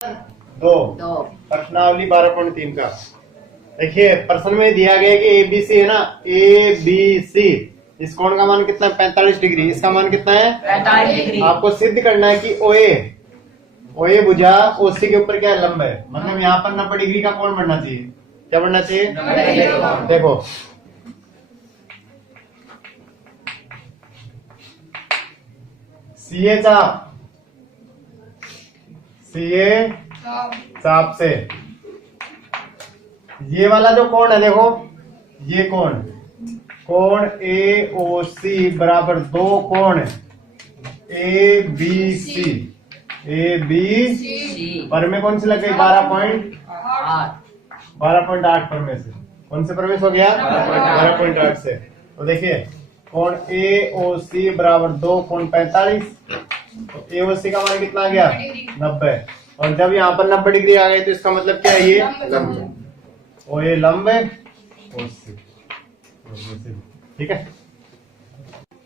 दो प्रश्नावली 12.3 का देखिए प्रश्न में दिया गया है कि एबीसी है ना, एबीसी इस कोण का मान कितना है 45 डिग्री, इसका मान कितना है 45 डिग्री। आपको सिद्ध करना है कि ओए भुजा ओसी के ऊपर क्या है, लंब है, मतलब यहाँ पर 90 डिग्री का कोण बनना चाहिए। क्या बनना चाहिए? देखो सीए चाप से ये वाला जो कोण है, देखो ये कोण ए ओ सी बराबर दो कोण ए बी सी पर में कौन सी लग गई 12.8 पर में से कौन से प्रवेश हो गया 12.8 से। तो देखिए कोण ए ओ सी बराबर दो कोण 45, तो ए ओ सी का मान कितना आ गया 90, और जब यहाँ पर 90 डिग्री आ गई तो इसका मतलब क्या है, ये लंब ओ ये लंब है ओ सी, ठीक है।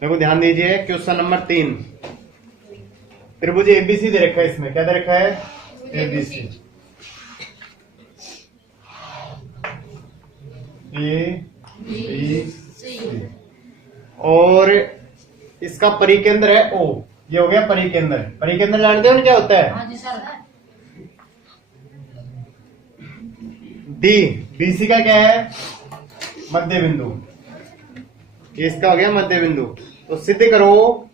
देखो ध्यान दीजिए क्वेश्चन नंबर 3, त्रिभुज एबीसी दे रखा है, इसमें क्या दे रखा है एबीसी, ए बी सी, और इसका परिकेंद्र है ओ, ये हो गया परिकेंद्र। परिकेंद्र जानते हो ना क्या होता है? हाँ जी सर। डी बीसी का क्या है मध्य बिंदु, ये इसका हो गया मध्य बिंदु। तो सिद्ध करो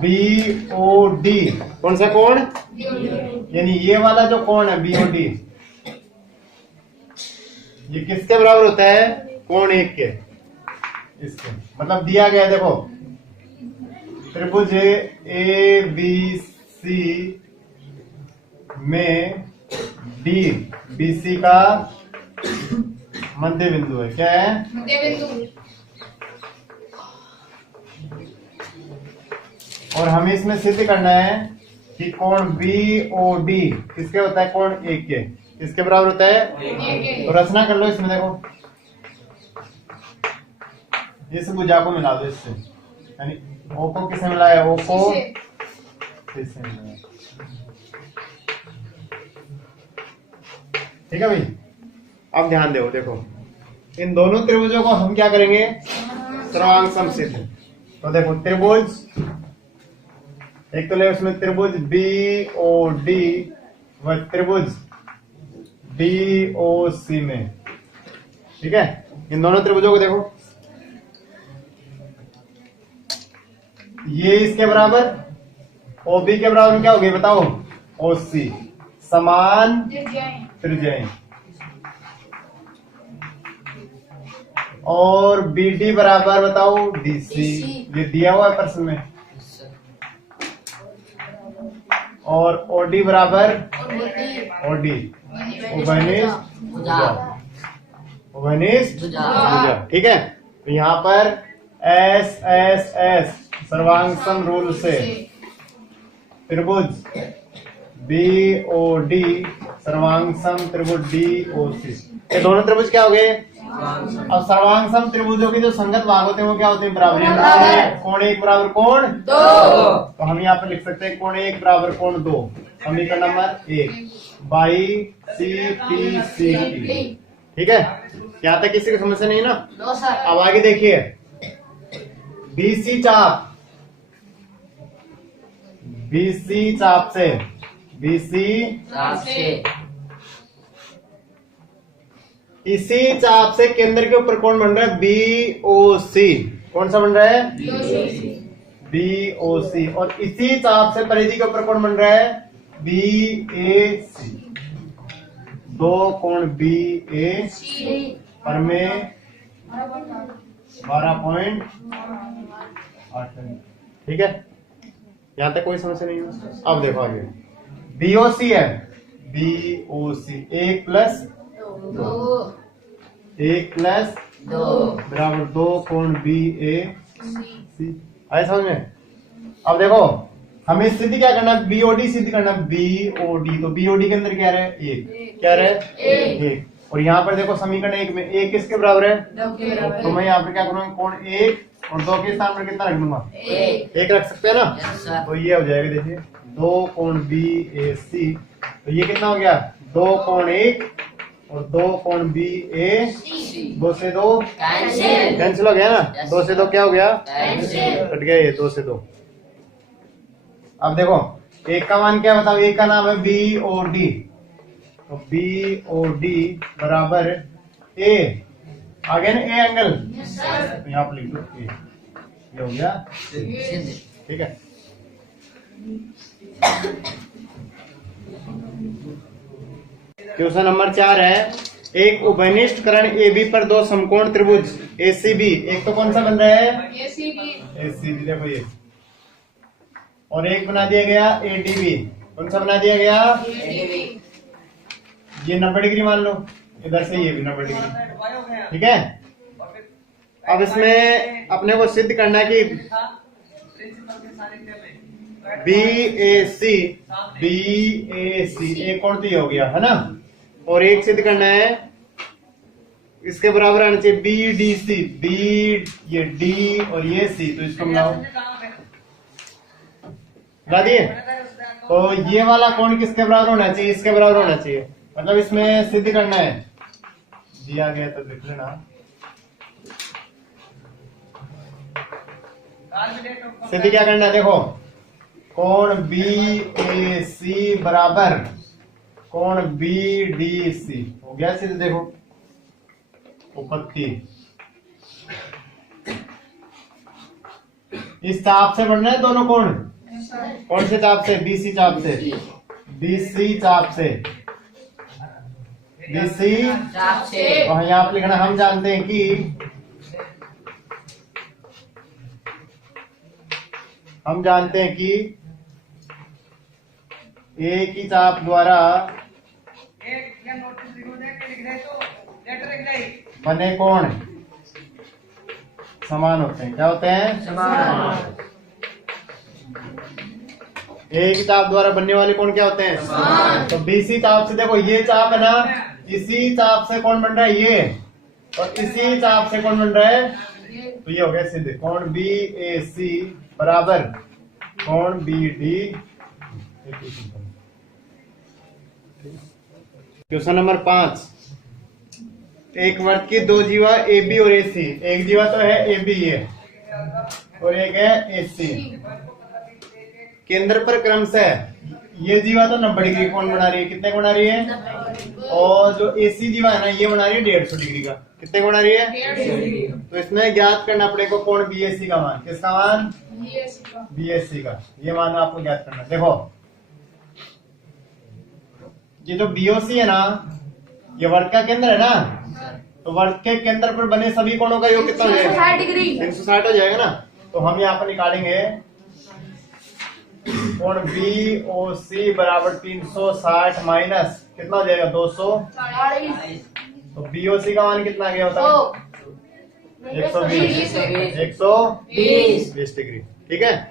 बीओडी कौन सा कोण, यानी ये वाला जो कोण है बीओडी ये किसके बराबर होता है कोण एक के, इसके मतलब दिया गया है, देखो त्रिभुज ए बी सी में डी बीसी का मध्य बिंदु है। क्या है? मध्य बिंदु। और हमें इसमें सिद्ध करना है कि कोण बीओडी किसके होता है कोण एक के, किसके बराबर होता है? तो रचना कर लो इसमें, देखो इस भुजा को मिला दो इससे, यानी ओ को किससे मिलाया, ओ को किससे मिलाया, ठीक है भाई। अब ध्यान दो, देखो इन दोनों त्रिभुजों को हम क्या करेंगे सर्वांग समसिद्ध। तो देखो त्रिभुज एक तो ले उसमें त्रिभुज बीओडी व त्रिभुज बीओसी में, ठीक है। इन दोनों त्रिभुजों को देखो, ये इसके बराबर ओबी के बराबर क्या हो गई बताओ ओसी, समान त्रिज्याएं, और बीडी बराबर बताओ डीसी, ये दिया हुआ है प्रश्न में, और ओडी बराबर ओडी उभयनिष्ठ भुजा, ठीक है। तो यहाँ पर एस एस एस सर्वांग सम रूल से त्रिभुज बीओडी सर्वांग सम त्रिभुज डीओसी, ये दोनों त्रिभुज क्या हो गए? अब सर्वांग सम त्रिभुजों के जो संगत भाग होते हैं वो क्या होते हैं? बराबर। कोण एक बराबर कोण दो, तो हम यहाँ पर लिख सकते हैं कोण एक बराबर कोण दो, समीकरण number 1 by C P C T, ठीक है। यहाँ तक किसी की समस्या नहीं ना? अब आगे देखिए बीसी चाप से इसी चाप से केंद्र के ऊपर कौन बन रहा है? बीओसी। कौन सा बन रहा है? बीओसी। और इसी चाप से परिधि के ऊपर कौन बन रहा है? बीएसी। दो कोण बीएसी पर में 12.8, ठीक है। यहां तक कोई समस्या नहीं है। अब देखो आगे बीओसी है, बीओसी 1 + 2 बराबर 2 कोण बीएसी, आए समझ में? अब देखो हमें सिद्ध क्या करना है? बीओडी सिद्ध करना है, बीओडी। तो बीओडी के अंदर क्या रहे? 1, क्या रहे? 1। और यहाँ पर देखो समीकरण 1 में 1 किसके बराबर है? तो मैं यहाँ पर क्या करूँगा कोण 1 और 2 के स्थान पर कितना रख दूंगा? 1 रख सकते हैं ना? तो ये हो जाएगा देखिए दो कोण बी ए सी, तो ये कितना हो गया, दो कोण एक और दो कोण बी ए, दो से दो कैंसिल हो गया ना, दो से दो क्या हो गया, कट गया ये, दो से दो। अब देखो एक का मान क्या बताओ, एक का नाम है बी ओ डी, तो बी ओ डी बराबर ए, आ गया ना ए एंगल, तो यहाँ पर लिख दो ए, ये हो गया, ठीक है। क्वेश्चन नंबर 4 है, एक उभयनिष्ठ करण ए बी पर दो समकोण त्रिभुज ए सी बी, एक तो कौन सा बन रहा है, ए सी बी, देखो ये, और एक बना दिया गया ए डी बी, कौन सा बना दिया गया, ये 90 डिग्री मान लो, इधर से ये भी 90 डिग्री, ठीक है। अब इसमें अपने को सिद्ध करना है कि बी ए सी एक कोण तो ये हो गया है ना, और एक सिद्ध करना है इसके बराबर आना चाहिए बी डी सी, बी ये डी और ये सी, तो इसको मिलाओ, मिला दिए, तो ये वाला कोण किसके बराबर होना चाहिए, इसके बराबर होना चाहिए, मतलब इसमें सिद्ध करना है, दिया गया तो लिख लेना, सिद्ध क्या करना है, देखो कोण बी ए सी बराबर कोण बी डी सी, हो गया सिद्ध, देखो उपपत्ति, इस चाप से बढ़ना है दोनों कोण, कौन से चाप से, बीसी चाप से, बीसी चाप से, बीसी चाप से, और यहाँ पर लिखना, हम जानते हैं कि एक ही चाप द्वारा बने कोण समान होते हैं, क्या होते हैं, समान। एक ही चाप द्वारा बनने वाले कोण क्या होते हैं, समान। तो बीसी चाप से, देखो ये चाप है ना, इसी चाप से कौन बन रहा है ये, और इसी चाप से कौन बन रहा है, तो ये हो गया सीधे कोण बी ए सी बराबर कोण बी डी। क्वेश्चन नंबर 5, एक वर्ग की दो जीवा ए बी और ए सी, एक जीवा तो है ए बी है और एक है ए सी, केंद्र पर क्रमशः ये जीवा तो 90 डिग्री कोण बना रही है, कितने को बना रही है, और जो एसी जीवा है ना ये बना रही है 150 डिग्री का, कितने को बना रही है, 150 डिग्री। तो इसमें ज्ञात करना पड़ेगा कोण बीएससी का मान, किसका मान, बीएससी का, ये मान आपको ज्ञात करना। देखो ये जो बीओसी है ना ये वर्ग का केंद्र है ना, तो वर्ग के केंद्र पर बने सभी कोणों का योग कितना हो जाएगा, 360 हो जाएगा ना। तो हम यहाँ पर निकालेंगे कोण बी ओ सी बराबर 360 माइनस कितना हो जाएगा 240, तो बीओसी का मान कितना गया बताओ, 120 डिग्री, ठीक है।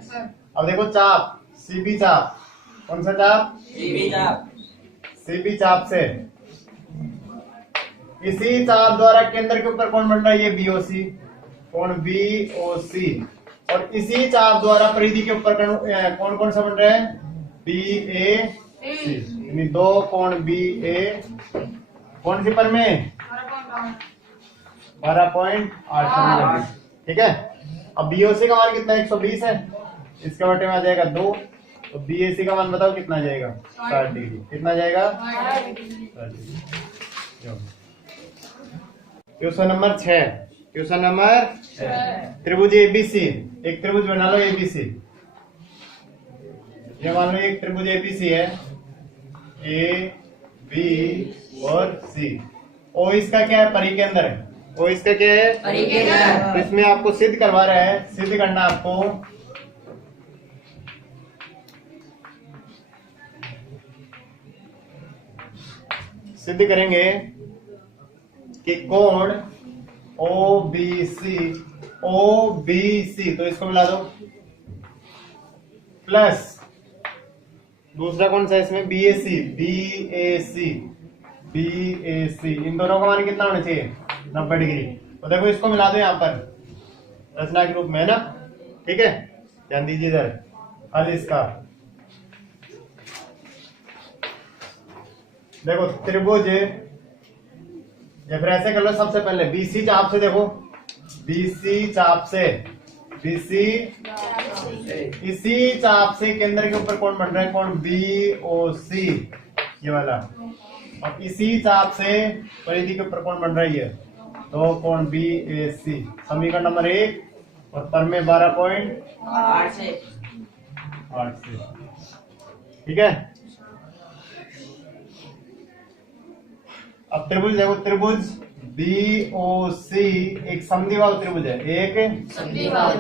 अब देखो चाप सीबी चाप, कौन सा चाप, सीबी चाप से इसी चाप द्वारा केंद्र के ऊपर कौन बन रहा है, ये बीओसी, कोण बीओसी, और इसी चाप द्वारा परिधि के ऊपर कौन कौन सा बन रहा है, बी ए सी, यानी दो कोण बी ए, कौन सी पर में 12.8, ठीक है। अब बीओसी का मान कितना है, 120 है, इसके बटे में आ जाएगा 2, तो बीएसी का मान बताओ कितना जाएगा, 60 डिग्री, कितना जाएगा, 60 degree. Question number 6, question number त्रिभुज एबीसी, एक त्रिभुज बना लो एबीसी, ये मान लो एक त्रिभुज एबीसी है, ए बी और सी, ओ इसका क्या है, परिकेंद्र है, ओ इसका क्या है, परिकेंद्र। तो इसमें आपको सिद्ध करवा रहा है, सिद्ध करना आपको सिद्ध करेंगे कि कोण ओ बी सी, तो इसको मिला दो, प्लस दूसरा कौन सा इसमें बी ए सी, इन दोनों का मान कितना होना चाहिए, 90 डिग्री। तो देखो इसको मिला दो यहाँ पर रचना के रूप में, है ना, ठीक है। ध्यान दीजिए इधर, हल इसका देखो त्रिभुज, या फिर ऐसे कर लो, सबसे पहले बीसी चाप से देखो, बीसी चाप से, बीसी इसी चाप से केंद्र के ऊपर कौन बन रहा है, कौन बीओसी, ये वाला, और इसी चाप से परिधि के ऊपर कौन बन रहा है, ये तो कौन बीएसी। समीकरण नंबर 1 और पर में 12.8 से, ठीक है। अब त्रिभुज देखो, त्रिभुज बीओसी एक समद्विबाहु त्रिभुज है, एक समद्विबाहु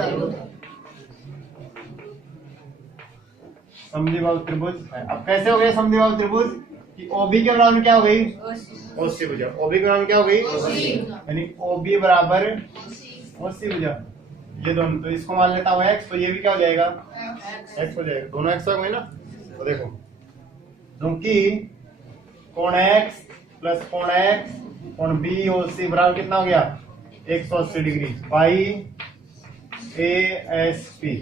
त्रिभुज है। अब कैसे हो गए समद्विबाहु त्रिभुज कि ओबी के बराबर क्या हो गई, ओसी भुजा, ओबी के बराबर क्या हो गई, यानी ओबी बराबर ओसी भुजा, ये दोनों। तो इसको मान लेता हूँ एक्स, तो ये भी क्या हो जाएगा, एक्स हो जाएगा, दोनों एक्स हो गए ना। तो देखो, क्योंकि कोण एक्स प्लस कोण एक्स, कोण बी और सी बराबर कितना हो गया, 180 degree, pi A S P.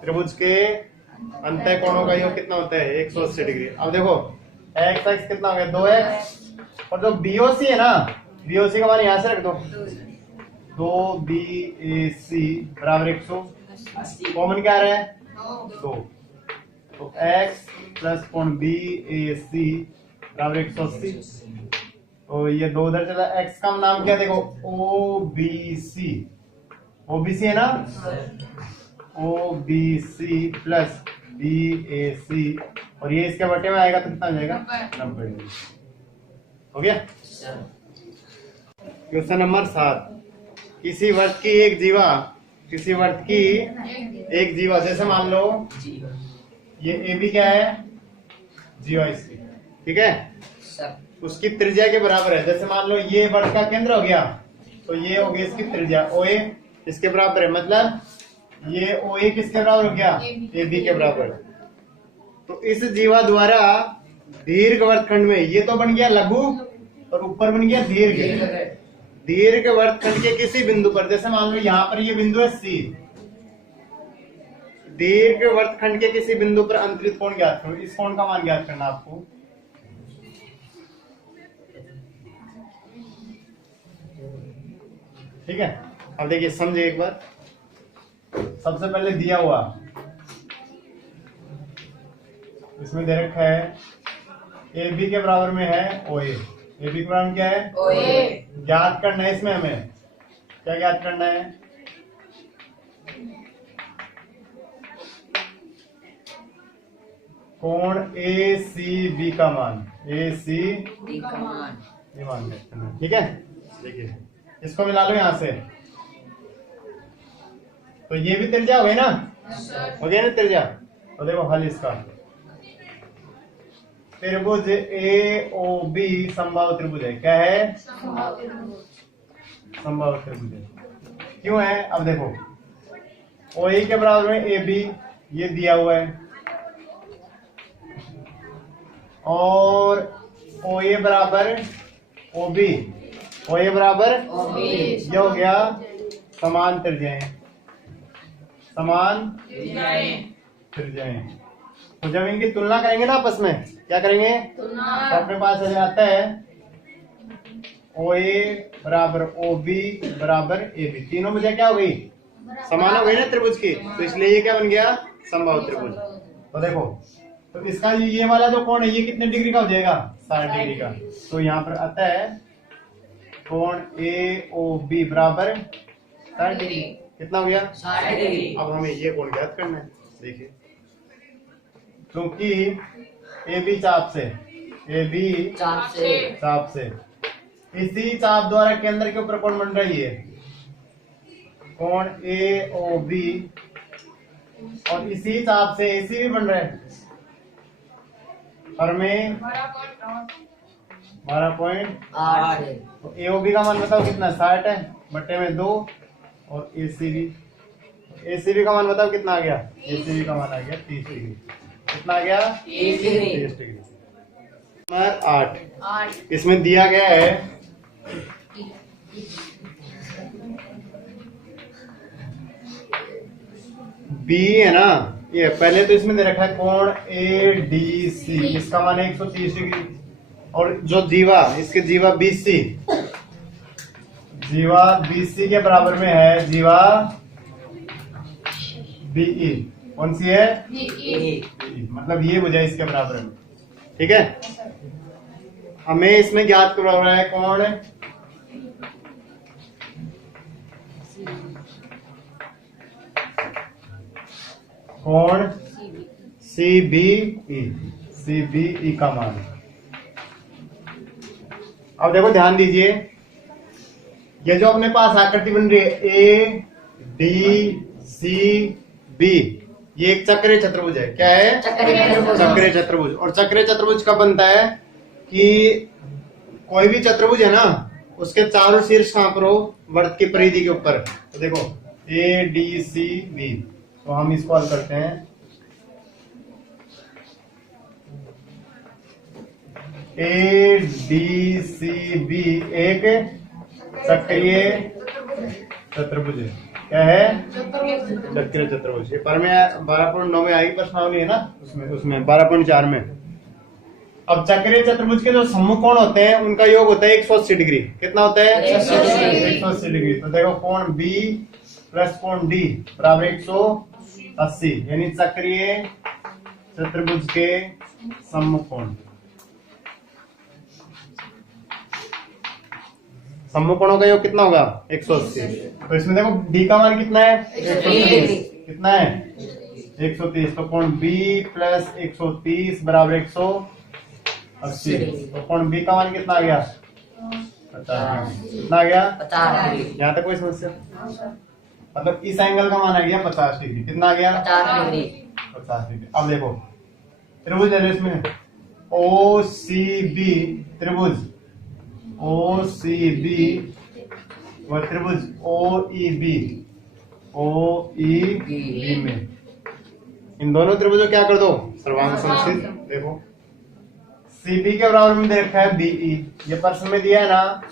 त्रिभुज के अंतः कोणों का योग कितना होता है, 180 डिग्री। अब देखो एक्स एक्स कितना हो गया, 2x, और जो बीओसी है ना, बीओसी का मान यहां से रख दो, 2BAC बराबर 180, कॉमन क्या आ रहा है, 2, तो x प्लस कोण BAC बराबर 180, तो ये 2 उधर चला। x का नाम क्या, देखो OBC, OBC है ना, OBC प्लस BAC, और ये इसके बटे में आएगा तो कितना हो जाएगा, 90 डिग्री। हो गया। क्वेश्चन नंबर 7, किसी वर्त की एक जीवा, किसी वर्त की एक जीवा, जैसे मान लो ये ए बी क्या है, जीवा इसकी, ठीक है, उसकी त्रिज्या के बराबर है। जैसे मान लो ये वर्त का केंद्र हो गया, तो ये हो गया इसकी त्रिज्या, OA इसके बराबर है, मतलब ये OA किसके बराबर हो गया, AB के बराबर। तो इस जीवा द्वारा दीर्घ वर्तखंड में, ये तो बन गया लघु और ऊपर बन गया दीर्घ, दीर्घ वर्तखंड के किसी बिंदु पर, जैसे मान लो यहाँ पर ये बिंदु है C, दीर्घ वर्तखंड के किसी बिंदु पर अंतरित कोण ज्ञात करो। इस कोण का मान ज्ञात करना आपको, ठीक है। अब देखिए समझिए एक बार, सबसे पहले दिया हुआ इसमें दे रखा है ए बी के बराबर में है OA, ए बी के बराबर क्या है, OA। ज्ञात करना है इसमें, हमें क्या ज्ञात करना है, कोण ACB का मान, ACB का मान, ये मान ज्ञात करना, ठीक है। देखिए इसको मिला लो यहां से, तो ये भी त्रिज्या हो गई ना, हो गया ना त्रिज्या। तो देखो हल इसका, त्रिभुज AOB समबाहु त्रिभुज है, क्या है, समबाहु त्रिभुज है। क्यों है, अब देखो OA के बराबर में AB, ये दिया हुआ है, और OA बराबर OB, OA बराबर OB, ये हो गया समान त्रिज्याएं, समान त्रिज्याएं। तो जब इनकी तुलना करेंगे ना आपस में, क्या करेंगे, तो अपने पास आता है OA बराबर OB बराबर AB, तीनों भुजा क्या हो गई, समान हो गई ना त्रिभुज की, तो इसलिए ये क्या बन गया, समबाहु त्रिभुज। तो देखो, तो इसका ये वाला जो कोण है ये कितने डिग्री का हो जाएगा, 60 डिग्री का। तो यहाँ पर आता है कोण AOB बराबर 60 डिग्री, कितना हो गया, 60 डिग्री। अब हमें ये कोण ज्ञात करना है। देखिए क्योंकि AB चाप से, AB चाप से इसी चाप द्वारा केंद्र के ऊपर कोण बन रही है, कोण AOB, और इसी चाप से AC भी बन रहा है, और में 12.8। तो AOB का मान बताओ कितना, 60 है, बट्टे में 2, और ACB का मान बताओ कितना आ गया, ACB का मान आ गया 30 डिग्री, कितना आ गया, 30 डिग्री। नंबर 8, इसमें दिया गया है B है ना, ये पहले तो इसमें दे रखा है कोण ADC, इसका मान है 130 डिग्री, और जो जीवा, इसके जीवा BC, जीवा BC के बराबर में है जीवा BE। कौन सी है? BE। मतलब ये भुजा इसके बराबर में। ठीक है, हमें इसमें ज्ञात करना है कौन है? कौन? CBE। CBE का मान। अब देखो ध्यान दीजिए, ये जो अपने पास आकृति बन रही है ADCB, ये एक चक्रीय चतुर्भुज है। क्या है? चक्रीय चतुर्भुज। और चक्रीय चतुर्भुज कब बनता है कि कोई भी चतुर्भुज है ना, उसके चारों शीर्ष कहां पर हो? वृत्त की परिधि के ऊपर। तो देखो ADCB, तो हम इसको हल करते हैं। ADCB एक चक्रीय चतुर्भुज है। क्या है? चक्रीय चतुर्भुज। ये पर में 12.9 में आई प्रश्नावली है ना, उसमें 12.4 में। अब चक्रीय चतुर्भुज के जो सम्मुखकोण होते हैं उनका योग होता है 180 डिग्री। कितना होता है? 180 डिग्री। तो देखो कोण B प्लस कोण D बराबर 180, यानी चक्रीय चतुर्भुज के सम्मुखकोण। सम्मुखकोणों का योग कितना होगा? 180। तो इसमें देखो D का मान कितना है? 130। कितना है? 130। तो कोण B प्लस 130 बराबर 180। तो कोण B का मान कितना आ गया? 50। कितना आ गया? 50। यहाँ तक कोई समस्या? मतलब इस एंगल का मान आ गया 50 डिग्री। कितना आ गया? 50 डिग्री। 50 डिग्री। अब देखो त्रिभुज है इसमें OCB त्रिभुज, OCB व त्रिभुज OEB में इन दोनों त्रिभुजों क्या कर दो? सर्वांग समस्थित। देखो CB के बराबर में दे रखा है BE, ये प्रश्न में दिया है ना,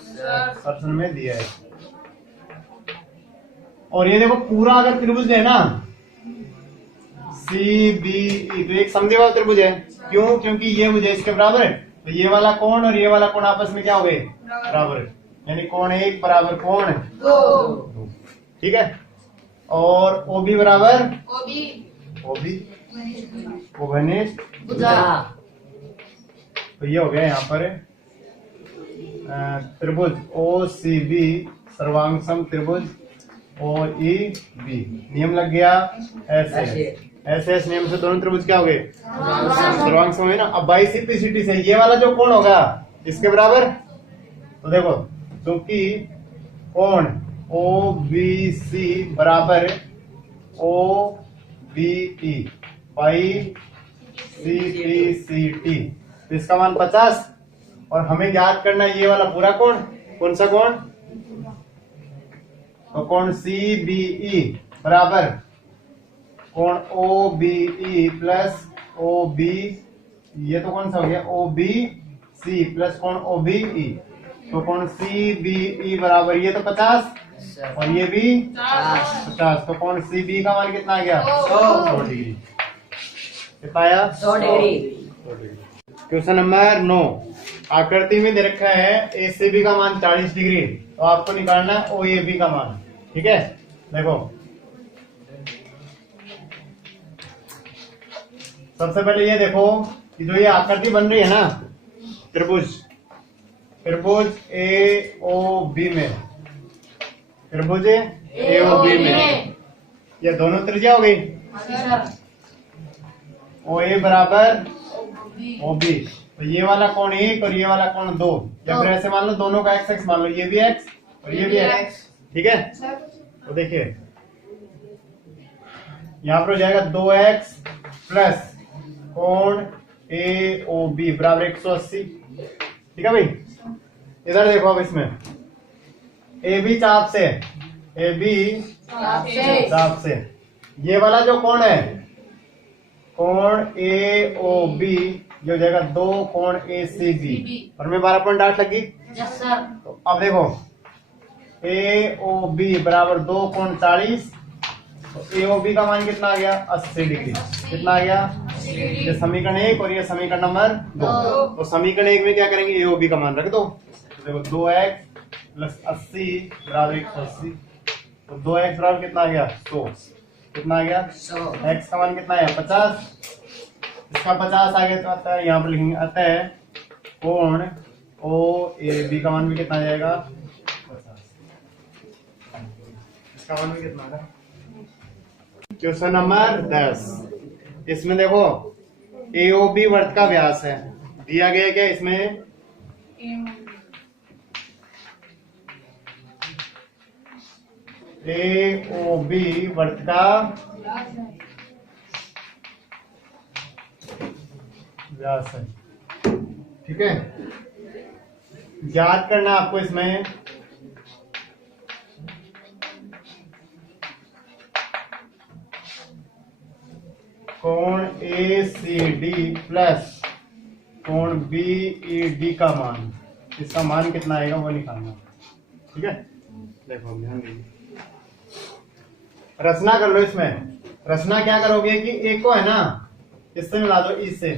प्रश्न में दिया है। और ये देखो पूरा अगर त्रिभुज है ना CBE, तो एक समद्विबाहु त्रिभुज है। क्यों? क्योंकि ये मुझे इसके बराबर है, तो ये वाला कोण और ये वाला कोण आपस में क्या हो गए? बराबर। यानी कोण 1 बराबर कोण 2। ठीक है, और OB बराबर OB घनिष्ठ भुजा। तो ये हो गया यहाँ पर त्रिभुज OCB सर्वांग सम त्रिभुज OEB। नियम लग गया ऐसे नियम से दोनों त्रिभुज क्या हो गए? सर्वांग सम है ना। अब बाइसिप्लिसिटी से ये वाला जो कोण होगा इसके बराबर, तो देखो क्योंकि कोण OBC बराबर OBE पाई CPCT, तो इसका मान 50। और हमें ज्ञात करना है ये वाला पूरा कोण। कौन सा कोण? तो कोण CBE बराबर कोण OBE प्लस OB, ये तो कौन सा हो गया? OBC प्लस कोण OBE। तो कोण CBE बराबर ये तो 50 और ये भी 50। तो कोण CB का मान कितना आ गया? 100 डिग्री। कितना आया? 100 डिग्री। क्वेश्चन नंबर 9, आकृति में दे रखा है ACB का मान 40 डिग्री, तो आपको निकालना है OAB का मान। ठीक है, देखो सबसे पहले ये देखो कि जो ये आकृति बन रही है ना त्रिभुज AOB में, त्रिभुज AOB में ये दोनों त्रिज्या हो गई OA बराबर OB। तो ये वाला कोण 1 और ये वाला कोण 2, या फिर ऐसे मान लो दोनों का x मान लो, ये भी x और ये भी x। ठीक है, तो देखिए यहाँ पर हो जाएगा 2x प्लस कोण AOB बराबर 180। ठीक है भाई, इधर देखो अब इसमें AB चाप से, AB चाप से ये वाला जो कोण है कोण AOB ये हो जाएगा 2 कोण ACB और में 12.8 लगी। तो अब देखो AOB बराबर 2 कोण 40, ए ओ बी का मान कितना आ गया 80 डिग्री। कितना आ गया? ये समीकरण 1 और ये समीकरण नंबर 2। तो समीकरण 1 में क्या करेंगे, ए ओ बी का मान रख दो। तो देखो 2x प्लस 80 बराबर 180। तो 2x बराबर कितना आ गया 100। कितना आ गया 100। x का मान कितना है 50। इसका 50 आ गया तो आता है यहाँ पर लिखेंगे अतः कोण ओ ए बी का मान भी कितना आ जाएगा 50। इसका मान भी कितना आएगा। Question number 10। इसमें देखो एओबी वर्त का व्यास है दिया गया। क्या इसमें एओबी वर्त का व्यास है। ठीक है, याद करना आपको इसमें कोण ए सी डी प्लस कोण बी ई डी का मान, इसका मान कितना आएगा वो निकालना। ठीक है, देखो ध्यान दीजिए, रचना कर लो। इसमें रचना क्या करोगे कि एक को है ना इससे मिला दो, इससे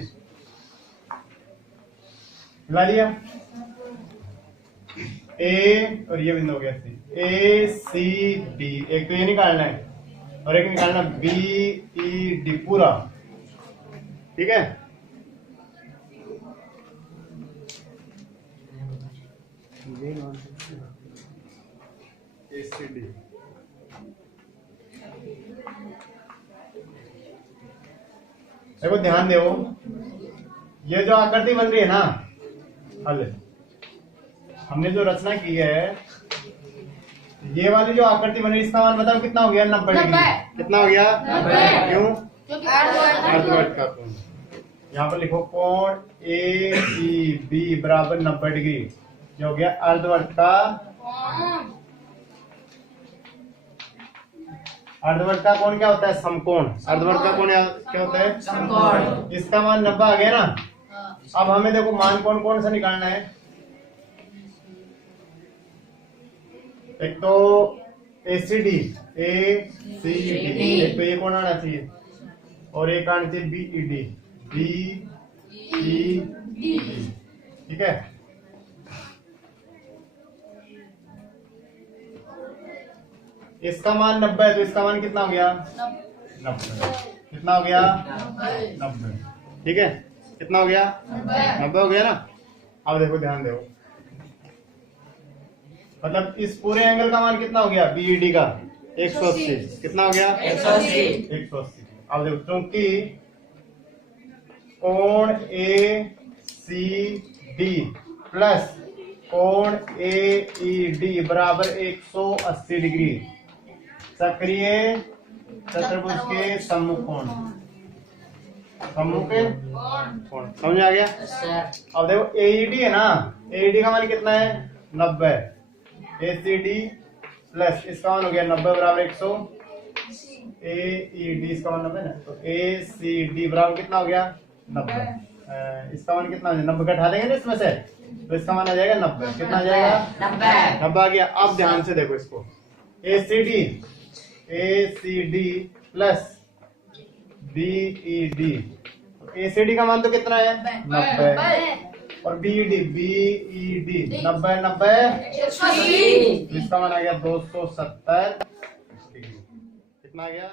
मिला लिया। ए और ये बिंदु हो गया सी, ए सी डी, एक तो ये निकालना है और एक निकालना बी ई डी पूरा। ठीक है, ए सी डी। देखो ध्यान दो, ये जो आकृति बन रही है ना, हल हमने जो रचना की है, ये वाली जो आकृति बन रही है इसका मान बताओ कितना हो गया 90 डिग्री। कितना हो गया 90। क्यों? अर्धवर्त का कोण। यहाँ पर लिखो कोण ए ई बी बराबर 90 डिग्री। ये हो गया अर्धवर्त का। अर्धवर्त का कोण क्या होता है? समकोण। अर्धवर्त का कोण क्या होता है? समकोण। इसका मान 90 आ गया ना। अब हमें देखो मान कौन कौन सा निकालना है। एक तो एसीडी, ए सी डी, एक तो ये कौन आना चाहिए और एक आना चाहिए B E D, B E D. ठीक है, इसका मान 90 है तो इसका मान कितना हो गया 90। कितना हो गया 90। ठीक है, कितना हो गया 90 हो गया ना। अब देखो ध्यान दो, मतलब इस पूरे एंगल का मान कितना हो गया बीईडी का 180। कितना हो गया 180। अब देखो क्योंकि कोण ए सी डी प्लस कोण ए ई डी बराबर 180 डिग्री सक्रिय चतुर्भुज के सम्मुख कोण, सम्मुख के कोण। समझ आ गया। अब देखो एईडी है ना, एईडी का मान कितना है 90। एसीडी प्लस इसका मान हो गया 90 बराबर 100। एईडी इसका मान 90 ना, तो एसीडी बराबर कितना हो गया 90। इसका मान कितना हो गया 90 का हटा देंगे ना इसमें से, तो इसका मान आ जाएगा 90। कितना आ जाएगा 90 आ गया। अब ध्यान से देखो इसको, एसीडी प्लस बीईडी। एसीडी का मान तो कितना है 90 और बीईडी 90 90 इसका मान आ गया 270 डिग्री। कितना आ गया